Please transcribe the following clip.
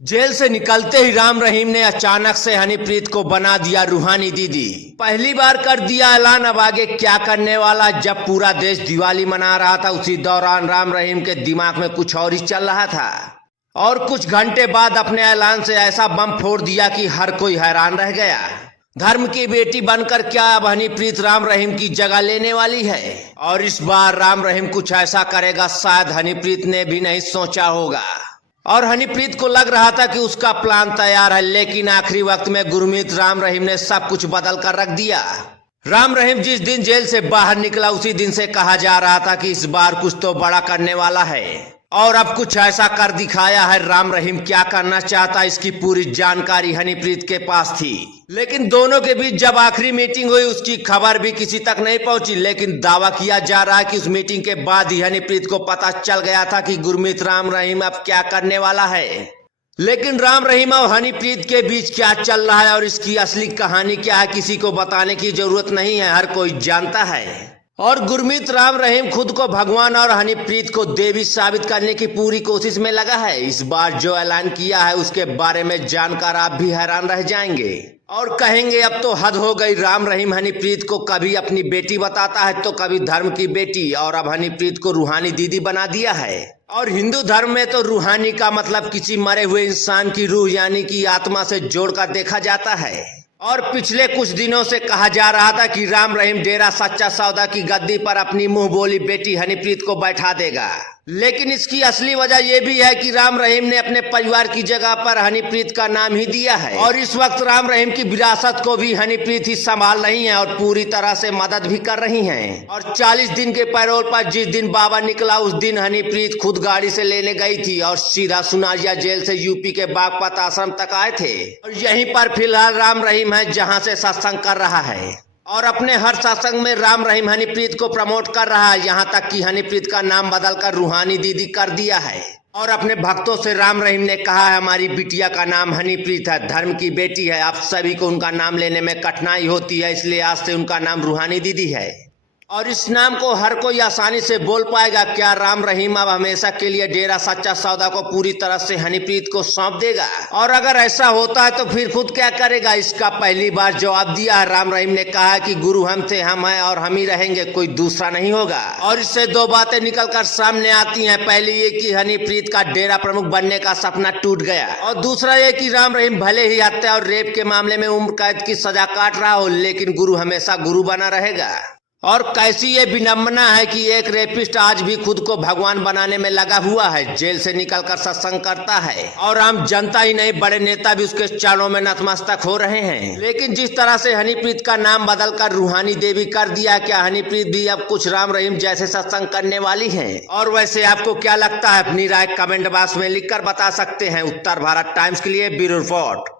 Jail से निकलते ही राम रहीम ने अचानक से हनीप्रीत को बना दिया रूहानी दीदी। पहली बार कर दिया ऐलान अब आगे क्या करने वाला। जब पूरा देश दिवाली मना रहा था उसी दौरान राम रहीम के दिमाग में कुछ और ही चल रहा था और कुछ घंटे बाद अपने ऐलान से ऐसा बम फोड़ दिया कि हर कोई हैरान रह गया। धर्म की बेटी बनकर क्या अब हनीप्रीत राम रहीम की जगह लेने वाली है और इस बार राम रहीम कुछ ऐसा करेगा शायद हनीप्रीत ने भी नहीं सोचा होगा। और हनीप्रीत को लग रहा था कि उसका प्लान तैयार है, लेकिन आखिरी वक्त में गुरमीत राम रहीम ने सब कुछ बदल कर रख दिया। राम रहीम जिस दिन जेल से बाहर निकला उसी दिन से कहा जा रहा था कि इस बार कुछ तो बड़ा करने वाला है और अब कुछ ऐसा कर दिखाया है। राम रहीम क्या करना चाहता इसकी पूरी जानकारी हनीप्रीत के पास थी, लेकिन दोनों के बीच जब आखिरी मीटिंग हुई उसकी खबर भी किसी तक नहीं पहुंची। लेकिन दावा किया जा रहा है कि उस मीटिंग के बाद ही हनीप्रीत को पता चल गया था कि गुरमीत राम रहीम अब क्या करने वाला है। लेकिन राम रहीम और हनीप्रीत के बीच क्या चल रहा है और इसकी असली कहानी क्या है किसी को बताने की जरूरत नहीं है, हर कोई जानता है। और गुरमीत राम रहीम खुद को भगवान और हनीप्रीत को देवी साबित करने की पूरी कोशिश में लगा है। इस बार जो ऐलान किया है उसके बारे में जानकर आप भी हैरान रह जाएंगे और कहेंगे अब तो हद हो गई। राम रहीम हनीप्रीत को कभी अपनी बेटी बताता है तो कभी धर्म की बेटी, और अब हनीप्रीत को रूहानी दीदी बना दिया है। और हिंदू धर्म में तो रूहानी का मतलब किसी मरे हुए इंसान की रूह यानी कि आत्मा से जोड़कर देखा जाता है। और पिछले कुछ दिनों से कहा जा रहा था कि राम रहीम डेरा सच्चा सौदा की गद्दी पर अपनी मुंह बोली बेटी हनीप्रीत को बैठा देगा। लेकिन इसकी असली वजह यह भी है कि राम रहीम ने अपने परिवार की जगह पर हनीप्रीत का नाम ही दिया है और इस वक्त राम रहीम की विरासत को भी हनीप्रीत ही संभाल रही है और पूरी तरह से मदद भी कर रही हैं। और 40 दिन के पैरोल पर जिस दिन बाबा निकला उस दिन हनीप्रीत खुद गाड़ी से लेने गई थी और सीधा सुनारिया जेल से यूपी के बागपत आश्रम तक आए थे। और यहीं पर फिलहाल राम रहीम है जहाँ से सत्संग कर रहा है और अपने हर सत्संग में राम रहीम हनीप्रीत को प्रमोट कर रहा है। यहाँ तक कि हनीप्रीत का नाम बदलकर रूहानी दीदी कर दिया है। और अपने भक्तों से राम रहीम ने कहा है हमारी बिटिया का नाम हनीप्रीत है, धर्म की बेटी है। आप सभी को उनका नाम लेने में कठिनाई होती है, इसलिए आज से उनका नाम रूहानी दीदी है और इस नाम को हर कोई आसानी से बोल पाएगा। क्या राम रहीम अब हमेशा के लिए डेरा सच्चा सौदा को पूरी तरह से हनीप्रीत को सौंप देगा? और अगर ऐसा होता है तो फिर खुद क्या करेगा? इसका पहली बार जवाब दिया है। राम रहीम ने कहा है कि गुरु हम थे, हम हैं और हम ही रहेंगे, कोई दूसरा नहीं होगा। और इससे दो बातें निकलकर सामने आती हैं। पहली ये कि हनीप्रीत का डेरा प्रमुख बनने का सपना टूट गया और दूसरा ये कि राम रहीम भले ही हत्या और रेप के मामले में उम्र कैद की सजा काट रहा हो, लेकिन गुरु हमेशा गुरु बना रहेगा। और कैसी ये विडंबना है कि एक रेपिस्ट आज भी खुद को भगवान बनाने में लगा हुआ है, जेल से निकलकर सत्संग करता है और आम जनता ही नहीं बड़े नेता भी उसके चरणों में नतमस्तक हो रहे हैं। लेकिन जिस तरह से हनीप्रीत का नाम बदलकर रूहानी देवी कर दिया, क्या हनीप्रीत भी अब कुछ राम रहीम जैसे सत्संग करने वाली है? और वैसे आपको क्या लगता है? अपनी राय कमेंट बॉक्स में लिखकर बता सकते हैं। उत्तर भारत टाइम्स के लिए ब्यूरो रिपोर्ट।